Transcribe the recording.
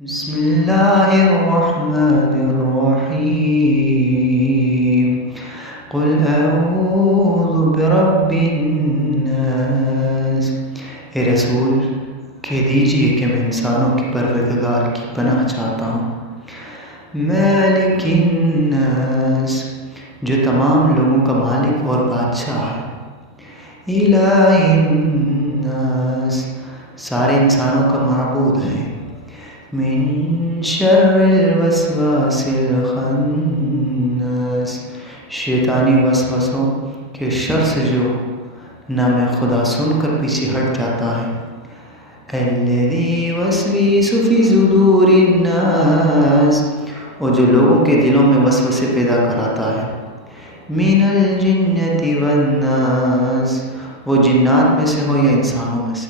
بسم اللہ الرحمن الرحیم قل اعوذ برب الناس۔ اے رسول کہہ دیجئے کہ میں انسانوں کے پروردگار کی پناہ چاہتا ہوں۔ مالک الناس، جو تمام لوگوں کا مالک اور بادشاہ ہے۔ الہ الناس، سارے انسانوں کا معبود ہے۔ من شر الوسواس الخناس، شیطانی وسوسوں کے شر سے جو نام خدا سن کر پیچھے ہٹ جاتا ہے۔ الذی یوسوس فی صدور الناس، اور جو لوگوں کے دلوں میں وسوسے پیدا کراتا ہے۔ من الجنۃ والناس، وہ جنات میں سے ہو یا انسانوں میں سے۔